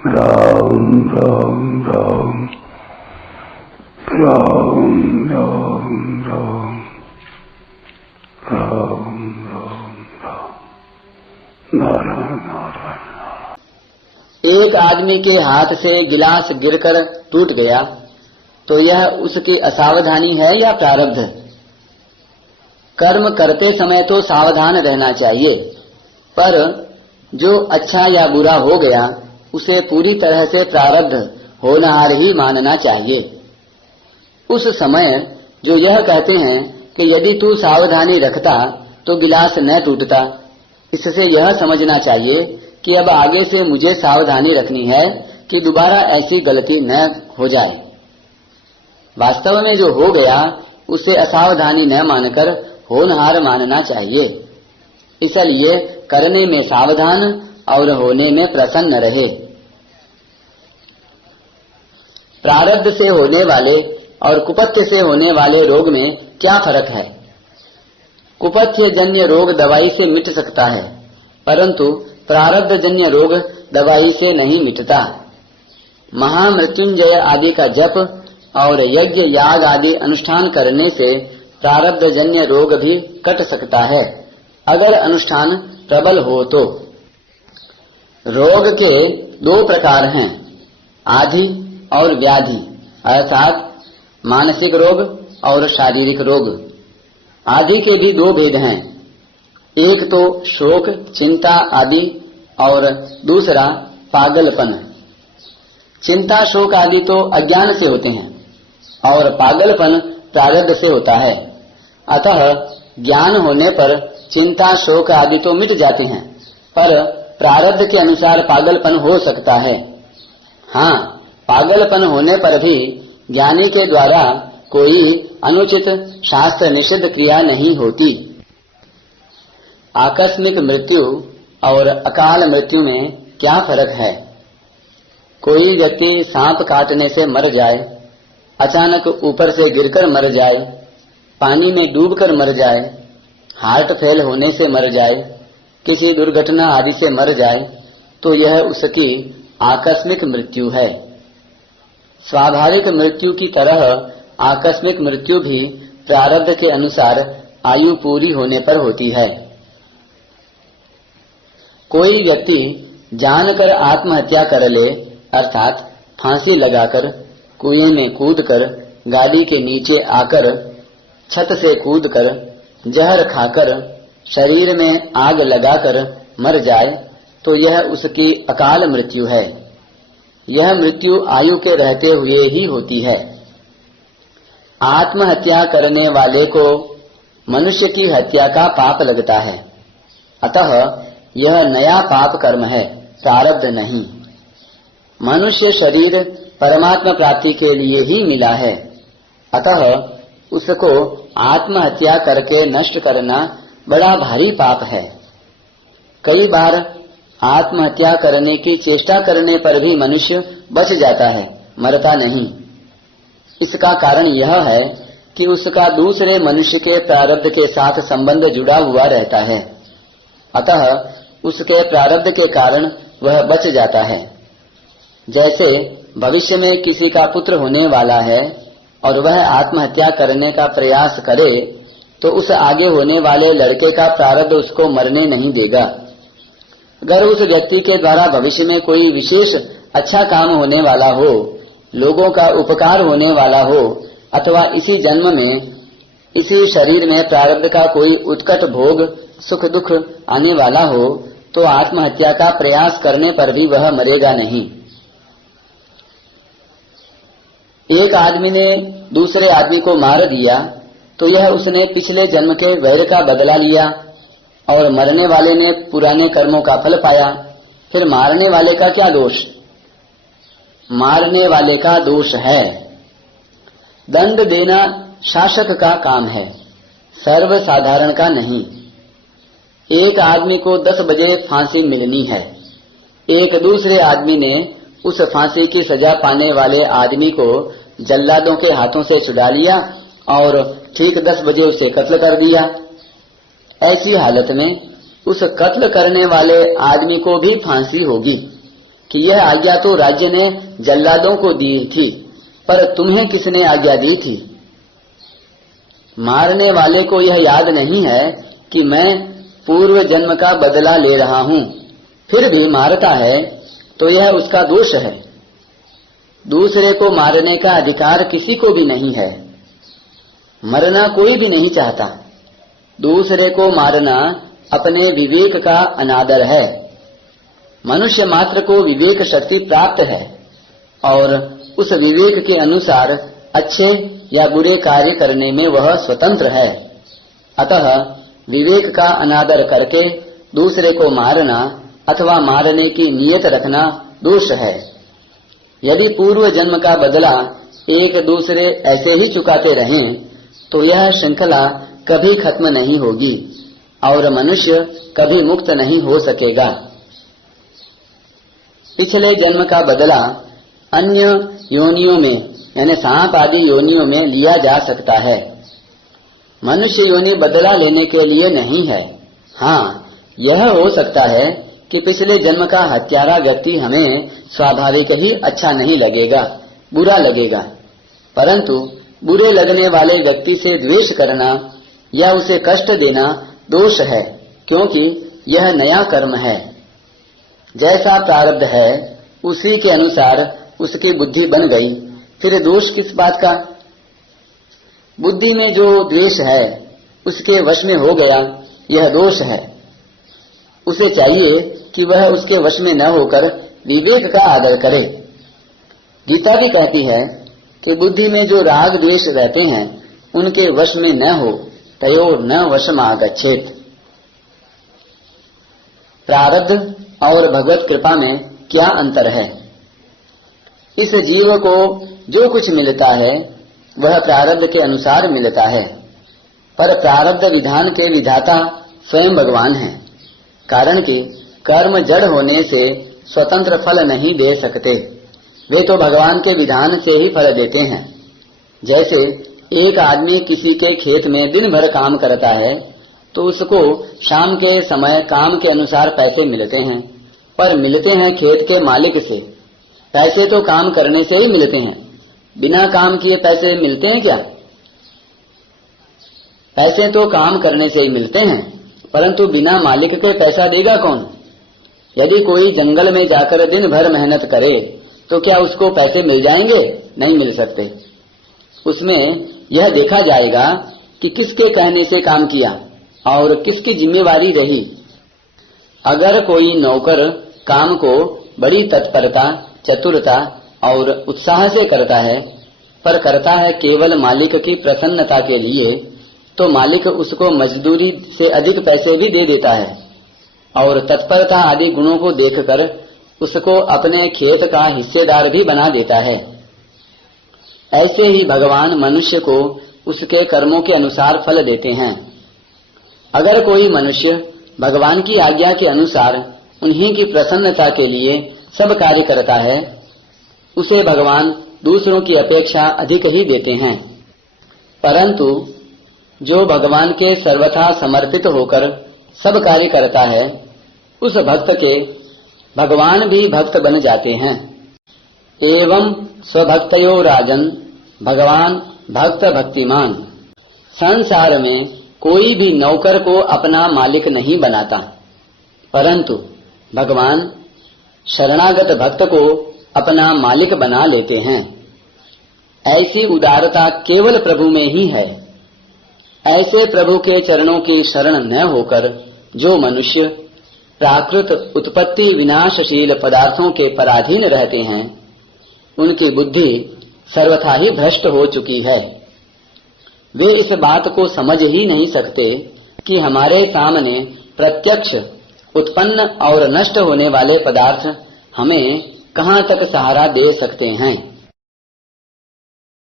राम राम राम राम राम राम राम राम राम नारायण नारायण। एक आदमी के हाथ से गिलास गिरकर टूट गया तो यह उसकी असावधानी है या प्रारब्ध? कर्म करते समय तो सावधान रहना चाहिए, पर जो अच्छा या बुरा हो गया उसे पूरी तरह से प्रारब्ध होनहार ही मानना चाहिए। उस समय जो यह कहते हैं कि यदि तू सावधानी रखता तो गिलास न टूटता, इससे यह समझना चाहिए कि अब आगे से मुझे सावधानी रखनी है कि दोबारा ऐसी गलती न हो जाए। वास्तव में जो हो गया उसे असावधानी न मानकर होनहार मानना चाहिए। इसलिए करने में सावधान और होने में प्रसन्न रहे। प्रारब्ध से होने वाले और कुपथ्य से होने वाले रोग में क्या फर्क है? कुपथ्य जन्य रोग दवाई से मिट सकता है, परंतु प्रारब्ध जन्य रोग दवाई से नहीं मिटता। महामृत्युंजय आदि का जप और यज्ञ याग आदि अनुष्ठान करने से प्रारब्ध जन्य रोग भी कट सकता है, अगर अनुष्ठान प्रबल हो तो। रोग के दो प्रकार हैं, आधि और व्याधि, अर्थात मानसिक रोग और शारीरिक रोग। आधि के भी दो भेद हैं, एक तो शोक चिंता आदि और दूसरा पागलपन। चिंता शोक आदि तो अज्ञान से होते हैं और पागलपन प्रारब्ध से होता है। अतः ज्ञान होने पर चिंता शोक आदि तो मिट जाते हैं, पर प्रारब्ध के अनुसार पागलपन हो सकता है। हाँ, पागलपन होने पर भी ज्ञानी के द्वारा कोई अनुचित शास्त्र निषिद्ध क्रिया नहीं होती। आकस्मिक मृत्यु और अकाल मृत्यु में क्या फर्क है? कोई व्यक्ति सांप काटने से मर जाए, अचानक ऊपर से गिरकर मर जाए, पानी में डूबकर मर जाए, हार्ट फेल होने से मर जाए, किसी दुर्घटना आदि से मर जाए, तो यह उसकी आकस्मिक मृत्यु है। स्वाभाविक मृत्यु की तरह आकस्मिक मृत्यु भी प्रारब्ध के अनुसार आयु पूरी होने पर होती है। कोई व्यक्ति जानकर आत्महत्या कर ले, अर्थात फांसी लगाकर, कुएं में कूदकर, गाड़ी के नीचे आकर, छत से कूदकर, जहर खाकर, शरीर में आग लगाकर मर जाए, तो यह उसकी अकाल मृत्यु है। यह मृत्यु आयु के रहते हुए ही होती है। आत्महत्या करने वाले को मनुष्य की हत्या का पाप लगता है, अतः यह नया पाप कर्म है, प्रारब्ध नहीं। मनुष्य शरीर परमात्मा प्राप्ति के लिए ही मिला है, अतः उसको आत्महत्या करके नष्ट करना बड़ा भारी पाप है। कई बार आत्महत्या करने की चेष्टा करने पर भी मनुष्य बच जाता है, मरता नहीं। इसका कारण यह है कि उसका दूसरे मनुष्य के प्रारब्ध के साथ संबंध जुड़ा हुआ रहता है, अतः उसके प्रारब्ध के कारण वह बच जाता है। जैसे भविष्य में किसी का पुत्र होने वाला है और वह आत्महत्या करने का प्रयास करे, तो उस आगे होने वाले लड़के का प्रारब्ध उसको मरने नहीं देगा। अगर उस व्यक्ति के द्वारा भविष्य में कोई विशेष अच्छा काम होने वाला हो, लोगों का उपकार होने वाला हो, अथवा इसी जन्म में इसी शरीर में प्रारब्ध का कोई उत्कट भोग सुख दुख आने वाला हो, तो आत्महत्या का प्रयास करने पर भी वह मरेगा नहीं। एक आदमी ने दूसरे आदमी को मार दिया तो यह उसने पिछले जन्म के वैर का बदला लिया, और मरने वाले ने पुराने कर्मों का फल पाया। फिर मारने वाले का क्या दोष? मारने वाले का दोष है। दंड देना शासक का काम है, सर्वसाधारण का नहीं। एक आदमी को 10 बजे फांसी मिलनी है, एक दूसरे आदमी ने उस फांसी की सजा पाने वाले आदमी को जल्लादों के हाथों से छुड़ा लिया और ठीक 10 बजे उसे कत्ल कर दिया। ऐसी हालत में उस कत्ल करने वाले आदमी को भी फांसी होगी, कि यह आज्ञा तो राज्य ने जल्लादों को दी थी, पर तुम्हें किसने आज्ञा दी थी? मारने वाले को यह याद नहीं है कि मैं पूर्व जन्म का बदला ले रहा हूँ, फिर भी मारता है तो यह उसका दोष है। दूसरे को मारने का अधिकार किसी को भी नहीं है। मरना कोई भी नहीं चाहता। दूसरे को मारना अपने विवेक का अनादर है। मनुष्य मात्र को विवेक शक्ति प्राप्त है और उस विवेक के अनुसार अच्छे या बुरे कार्य करने में वह स्वतंत्र है। अतः विवेक का अनादर करके दूसरे को मारना अथवा मारने की नियत रखना दोष है। यदि पूर्व जन्म का बदला एक दूसरे ऐसे ही चुकाते रहें तो यह श्रृंखला कभी खत्म नहीं होगी और मनुष्य कभी मुक्त नहीं हो सकेगा। पिछले जन्म का बदला अन्य योनियों में यानी सांप आदि योनियों में लिया जा सकता है। मनुष्य योनि बदला लेने के लिए नहीं है। हाँ, यह हो सकता है कि पिछले जन्म का हत्यारा व्यक्ति हमें स्वाभाविक ही अच्छा नहीं लगेगा, बुरा लगेगा, परंतु बुरे लगने वाले व्यक्ति से द्वेष करना या उसे कष्ट देना दोष है, क्योंकि यह नया कर्म है। जैसा प्रारब्ध है उसी के अनुसार उसकी बुद्धि बन गई, फिर दोष किस बात का? बुद्धि में जो द्वेष है उसके वश में हो गया, यह दोष है। उसे चाहिए कि वह उसके वश में न होकर विवेक का आदर करे। गीता भी कहती है कि बुद्धि में जो राग द्वेष रहते हैं उनके वश में न हो, तयोर न वशमागच्छेत्। प्रारब्ध और भगवत कृपा में क्या अंतर है? इस जीव को जो कुछ मिलता है वह प्रारब्ध के अनुसार मिलता है, पर प्रारब्ध विधान के विधाता स्वयं भगवान हैं, कारण कि कर्म जड़ होने से स्वतंत्र फल नहीं दे सकते। वे तो भगवान के विधान से ही फल देते हैं। जैसे एक आदमी किसी के खेत में दिन भर काम करता है तो उसको शाम के समय काम के अनुसार पैसे मिलते हैं, पर मिलते हैं खेत के मालिक से। पैसे तो काम करने से ही मिलते हैं, बिना काम किए पैसे मिलते हैं क्या? पैसे तो काम करने से ही मिलते हैं, परंतु बिना मालिक के पैसा देगा कौन? यदि कोई जंगल में जाकर दिन भर मेहनत करे तो क्या उसको पैसे मिल जाएंगे? नहीं मिल सकते। उसमें यह देखा जाएगा कि किसके कहने से काम किया और किसकी जिम्मेवारी रही। अगर कोई नौकर काम को बड़ी तत्परता, चतुरता और उत्साह से करता है, पर करता है केवल मालिक की प्रसन्नता के लिए, तो मालिक उसको मजदूरी से अधिक पैसे भी दे देता है और तत्परता आदि गुणों को देखकर उसको अपने खेत का हिस्सेदार भी बना देता है। ऐसे ही भगवान मनुष्य को उसके कर्मों के अनुसार फल देते हैं। अगर कोई मनुष्य भगवान की आज्ञा के अनुसार उन्हीं की प्रसन्नता के लिए सब कार्य करता है, उसे भगवान दूसरों की अपेक्षा अधिक ही देते हैं। परंतु जो भगवान के सर्वथा समर्पित होकर सब कार्य करता है, उस भक्त के भगवान भी भक्त बन जाते हैं। एवं स्वभक्तयो राजन भगवान भक्त भक्तिमान। संसार में कोई भी नौकर को अपना मालिक नहीं बनाता, परंतु भगवान शरणागत भक्त को अपना मालिक बना लेते हैं। ऐसी उदारता केवल प्रभु में ही है। ऐसे प्रभु के चरणों की शरण न होकर जो मनुष्य प्राकृत उत्पत्ति विनाशशील पदार्थों के पराधीन रहते हैं, उनकी बुद्धि सर्वथा ही भ्रष्ट हो चुकी है। वे इस बात को समझ ही नहीं सकते कि हमारे सामने प्रत्यक्ष उत्पन्न और नष्ट होने वाले पदार्थ हमें कहाँ तक सहारा दे सकते हैं।